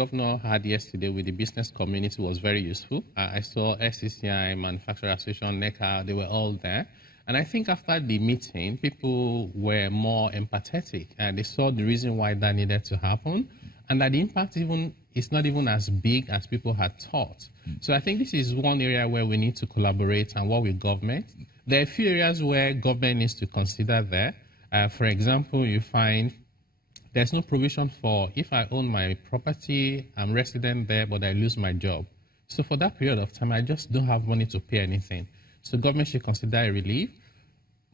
Governor had yesterday with the business community was very useful. I saw SCCI, Manufacturer Association, NECA, they were all there. And I think after the meeting, people were more empathetic and they saw the reason why that needed to happen and that the impact is not even as big as people had thought. So I think this is one area where we need to collaborate and work with government. There are a few areas where government needs to consider there. For example, you find there's no provision for if I own my property, I'm resident there, but I lose my job. So for that period of time, I just don't have money to pay anything. So government should consider a relief.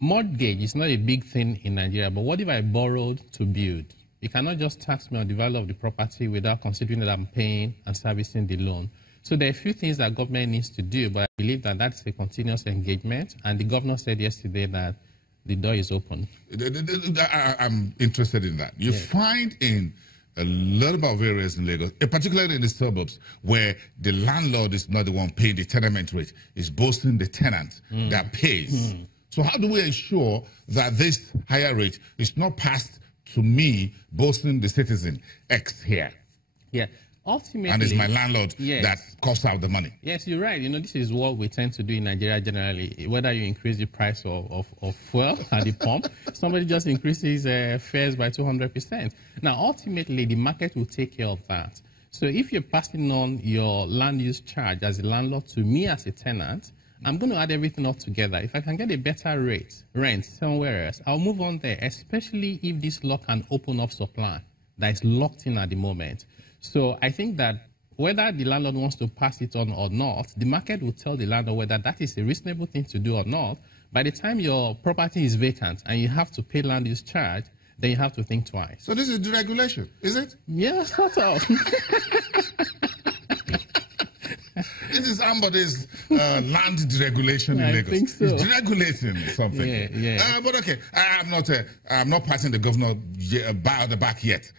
Mortgage is not a big thing in Nigeria, but what if I borrowed to build? You cannot just tax me on the value of the property without considering that I'm paying and servicing the loan. So there are a few things that government needs to do, but I believe that that's a continuous engagement. And the governor said yesterday that the door is open. I'm interested in that. You find in a lot of areas in Lagos, particularly in the suburbs, where the landlord is not the one paying the tenement rate, it's boasting the tenant that pays. So how do we ensure that this higher rate is not passed to me, boasting the citizen X here? Yeah. Ultimately, and it's my landlord that costs out the money. Yes, you're right. You know, this is what we tend to do in Nigeria generally. Whether you increase the price of fuel at the pump, somebody just increases fares by 200%. Now, ultimately, the market will take care of that. So if you're passing on your land use charge as a landlord to me as a tenant, I'm going to add everything up together. If I can get a better rent somewhere else, I'll move on there, especially if this law can open up supply that is locked in at the moment. So I think that whether the landlord wants to pass it on or not, the market will tell the landlord whether that is a reasonable thing to do or not. By the time your property is vacant and you have to pay land use charge, then you have to think twice. So this is deregulation, is it? Yeah, sort of. This is Ambode's land deregulation in Lagos. I think so. It's deregulating something. Yeah. But okay, I'm not passing the governor by the back yet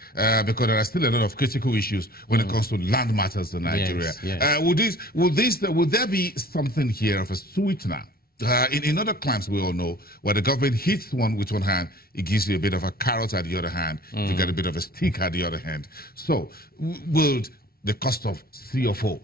because there are still a lot of critical issues when it comes to land matters in Nigeria. Yes. Would there be something here of a sweetener? In other climes, we all know, where the government hits one with one hand, it gives you a bit of a carrot at the other hand, you get a bit of a stick at the other hand. So, will the cost of CFO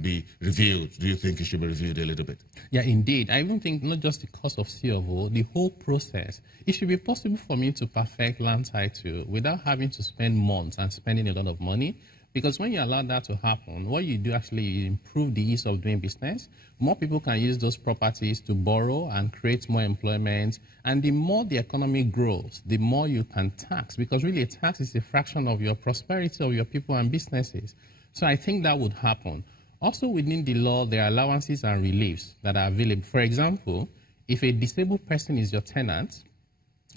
be reviewed? Do you think it should be reviewed a little bit? Yeah, indeed. I even think not just the cost of CFO, the whole process. It should be possible for me to perfect land title without having to spend months and spending a lot of money. Because when you allow that to happen, what you do actually, you improve the ease of doing business. More people can use those properties to borrow and create more employment. And the more the economy grows, the more you can tax. Because really, a tax is a fraction of your prosperity of your people and businesses. So I think that would happen. Also within the law, there are allowances and reliefs that are available. For example, if a disabled person is your tenant,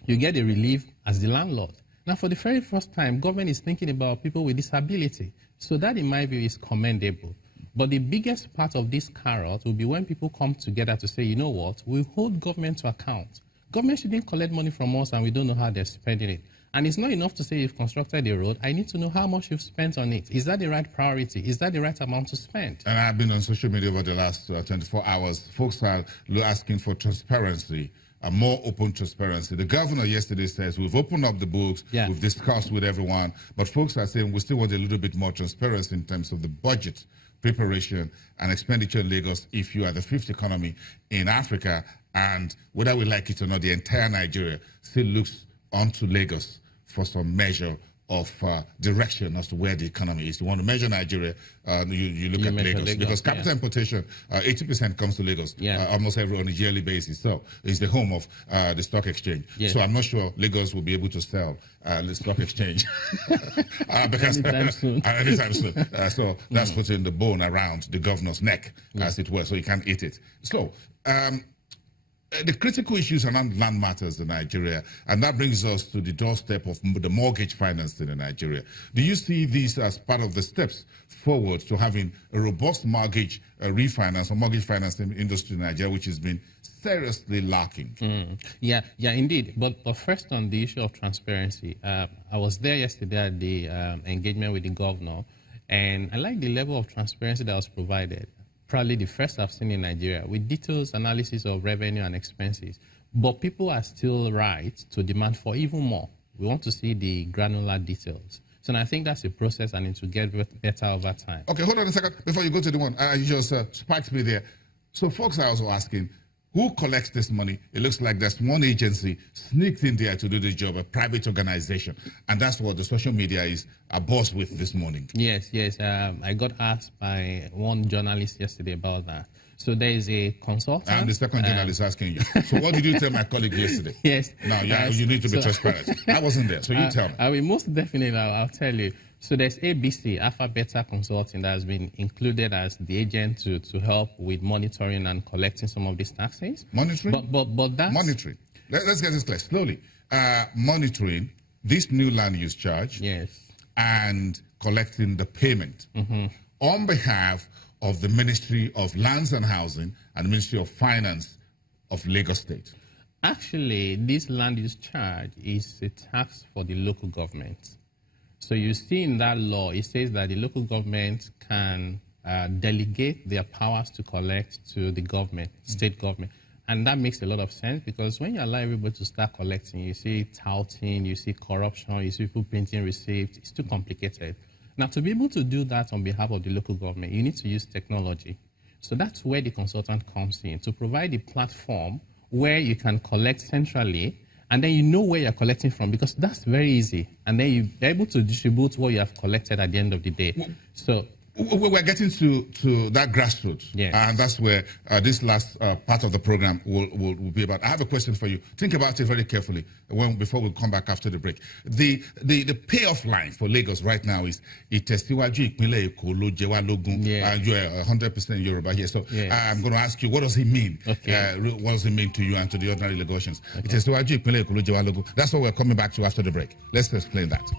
you get a relief as the landlord. Now, for the very first time, government is thinking about people with disability. So that, in my view, is commendable. But the biggest part of this carrot will be when people come together to say, you know what, we hold government to account. Government shouldn't collect money from us and we don't know how they're spending it. And it's not enough to say you've constructed a road. I need to know how much you've spent on it. Is that the right priority? Is that the right amount to spend? And I've been on social media over the last 24 hours. Folks are asking for transparency. A more open transparency. The governor yesterday says we've opened up the books, we've discussed with everyone, but folks are saying we still want a little bit more transparency in terms of the budget preparation and expenditure in Lagos if you are the fifth economy in Africa, and whether we like it or not, the entire Nigeria still looks onto Lagos for some measure of direction as to where the economy is. You want to measure Nigeria, you look at Lagos. Because capital importation, 80% comes to Lagos almost on a yearly basis. So it's the home of the stock exchange. So I'm not sure Lagos will be able to sell the stock exchange because anytime soon. So that's putting the bone around the governor's neck, as it were, so he can't eat it. So the critical issues around land matters in Nigeria, and that brings us to the doorstep of the mortgage financing in Nigeria. Do you see these as part of the steps forward to having a robust mortgage refinance or mortgage financing industry in Nigeria, which has been seriously lacking? Yeah, indeed. But first on the issue of transparency, I was there yesterday at the engagement with the governor, and I like the level of transparency that was provided. Probably the first I've seen in Nigeria, with details analysis of revenue and expenses. But people are still right to demand for even more. We want to see the granular details. So I think that's a process, and it will get better over time. Okay, hold on a second before you go to the one. You just spiked me there. So folks are also asking, who collects this money? It looks like there's one agency sneaked in there to do this job, a private organization. And that's what the social media is abuzz with this morning. Yes. I got asked by one journalist yesterday about that. So there is a consultant. I'm the second journalist asking you. So what did you tell my colleague yesterday? Yes. Now, you need to be transparent. I wasn't there, so you tell me. I mean, most definitely, I'll tell you. So there's ABC, Alpha Beta Consulting, that has been included as the agent to help with monitoring and collecting some of these taxes. Monitoring? But that's... Monitoring. Let's get this clear slowly. Monitoring this new land use charge. Yes. And collecting the payment on behalf of the Ministry of Lands and Housing and the Ministry of Finance of Lagos State. Actually, this land use charge is a tax for the local government. So you see in that law, it says that the local government can delegate their powers to collect to the government, state government. And that makes a lot of sense, because when you allow everybody to start collecting, you see touting, you see corruption, you see people printing receipts. It's too complicated. Now, to be able to do that on behalf of the local government, you need to use technology. So that's where the consultant comes in, to provide a platform where you can collect centrally, and then you know where you're collecting from, because that's very easy. And then you're able to distribute what you have collected at the end of the day. So we're getting to that grassroots. Yes. And that's where this last part of the program will be about. I have a question for you. Think about it very carefully before we come back after the break. The payoff line for Lagos right now is Itesiwaju Ìpínlẹ̀ Èkó ló jẹ wá lógún. And you're 100% Yoruba here. So I'm going to ask you, what does it mean? Okay. What does it mean to you and to the ordinary Lagosians? Itesiwaju Ìpínlẹ̀ Èkó ló jẹ wá lógún. That's what we're coming back to after the break. Let's explain that.